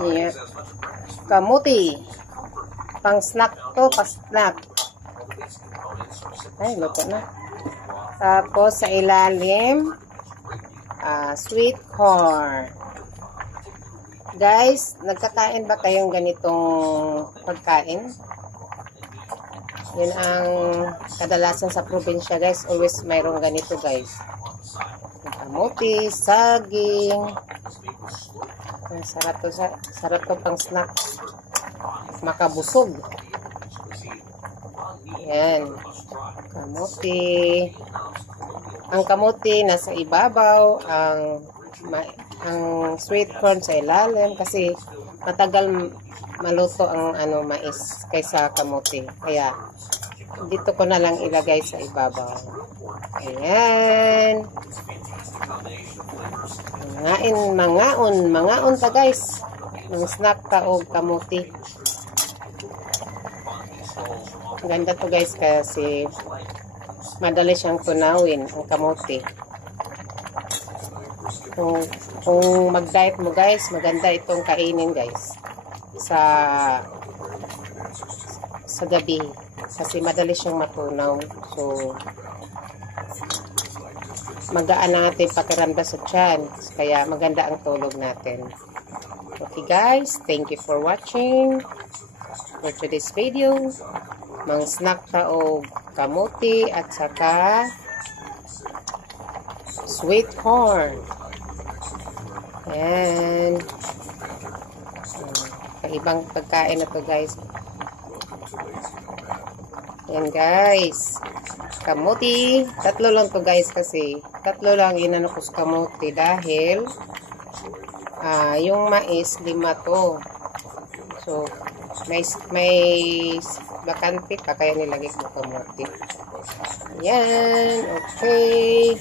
Yeah. Kamuti. Pang snack to, pang snack. Ay, luto na. Tapos sa ilalim, sweet corn. Guys, nagkakain ba kayong ganitong pagkain? Yun ang kadalasan sa probinsya, guys. Always mayroong ganito, guys. Kamuti, saging. Sarap to pang snack. Makabusog. Yan. Kamuti. Ang kamuti nasa ibabaw, ang sweet corn sa ilalim kasi matagal maluto ang mais kaysa kamuti. Kaya dito ko na lang ilagay sa ibabaw. Ayan. Mangaon ta guys. Ng snack ta o kamuti. Ganda to guys kasi madali siyang tunawin ang kamuti. Kung mag-diet mo guys, maganda itong kainin guys sa gabi kasi madali siyang matunaw. So magaan natin pakiramdam sa tiyan, kaya maganda ang tulog natin. Okay guys, thank you for watching for today's video. Mang snack ta o kamuti at saka sweet corn. Ayan. Kaibang pagkain na to guys. Ayan guys. Kamuti. Tatlo lang to guys kasi. Tatlo lang inano ko sa kamuti dahil yung mais 5 to. So, may bakante pa kaya nilagay ko kamuti. Ayan. Okay.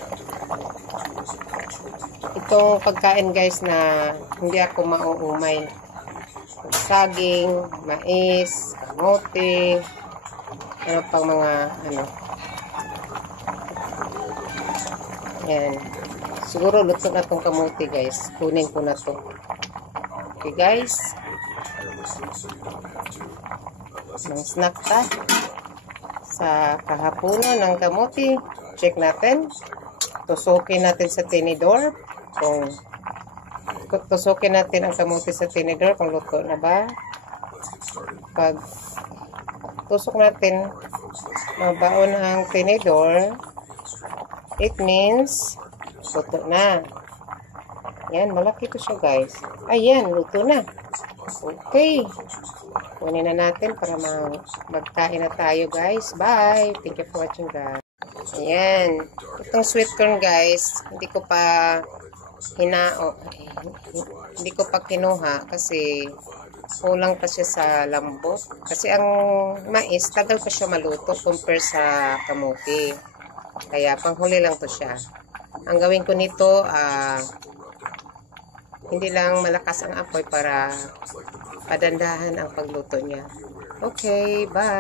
Itong pagkain guys na hindi ako mauumay. Saging, mais, kamote, ano pang mga Ayan. Siguro luto na itong kamote guys. Kunin ko na to. Okay guys. Ng snack ta. Sa kahaponan ng kamote. Check natin. Tusukin natin sa tinidor. Kung tusukin natin ang kamote sa tinidor kung luto na ba. Pag tusok natin mabaon ang tinidor, it means luto na. Yan, malaki to siya guys. Ayan, luto na. Okay. Kunin na natin para magkain na tayo guys. Bye. Thank you for watching guys. Ayan. Itong sweet corn guys, hindi ko pa kinuha kasi kulang pa siya sa lambot. Kasi ang mais, tagal pa siya maluto compare sa kamuti. Kaya panghuli lang to siya. Ang gawin ko nito, hindi lang malakas ang apoy para padandahan ang pagluto niya. Okay, bye!